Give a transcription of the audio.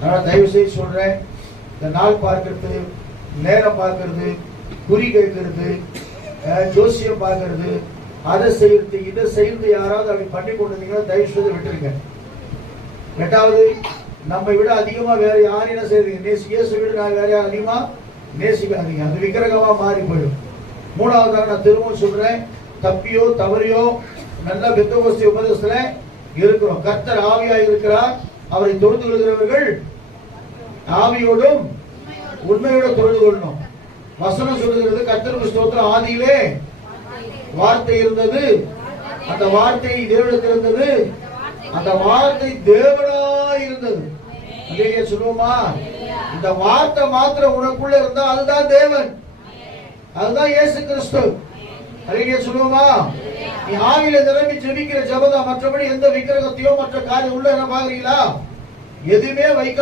அதனால தயவு செய்து சொல்றேன், இந்த நாள் பார்க்கறது, நேரம் பார்க்கறது, குறி கேட்கறது, ஜோசியம் பார்க்கறது, அதை செய்யறது இதை செய்யறது யாராவது அப்படி பண்ணி கொண்டிருந்தீங்கன்னா தயவு செய்து விட்டுருங்க. ரெண்டாவது, நம்ம விட அதிகமா வேற யாரும் என்ன செய்யறீங்க, இயேசு விட நான் வேற யாரும் அதிகமா நேசிக்காதீங்க, அது விக்கிரகமா மாறி போயிடும். மூணாவதாக நான் திரும்பவும் சொல்றேன், தப்பியோ தவறியோ நல்ல பெந்தகோஸ்தே உபதேசத்துல இருக்கிறோம். கர்த்தர் ஆவியாய் இருக்கிறார், அவரை தொழுது கொள்கிறவர்கள் ஆவியோடும் உண்மையோட தொழுது கொள்ளணும். வசனம் சொல்லுகிறது, கர்த்தருக்கு ஸ்தோத்திரம், ஆதியிலே வார்த்தை இருந்தது, அந்த வார்த்தை தேவனிடத்தில் இருந்தது, அந்த வார்த்தை தேவனாய் இருந்தது. அல்லேலூயா சொல்லுவோமா? இந்த வார்த்தை மாத்திரம் உனக்குள்ள இருந்தா அதுதான் தேவன், அதுதான் இயேசு கிறிஸ்து. அல்லேலூயா சொல்லுவோமா? நீ ஆவியில நிரம்பி ஜெபிக்கிற ஜெபம் தான், மற்றபடி எந்த விக்கிரகத்தையோ மற்ற காரியம் உள்ள என்ன பாக்குறீங்களா? எதுவுமே வைக்க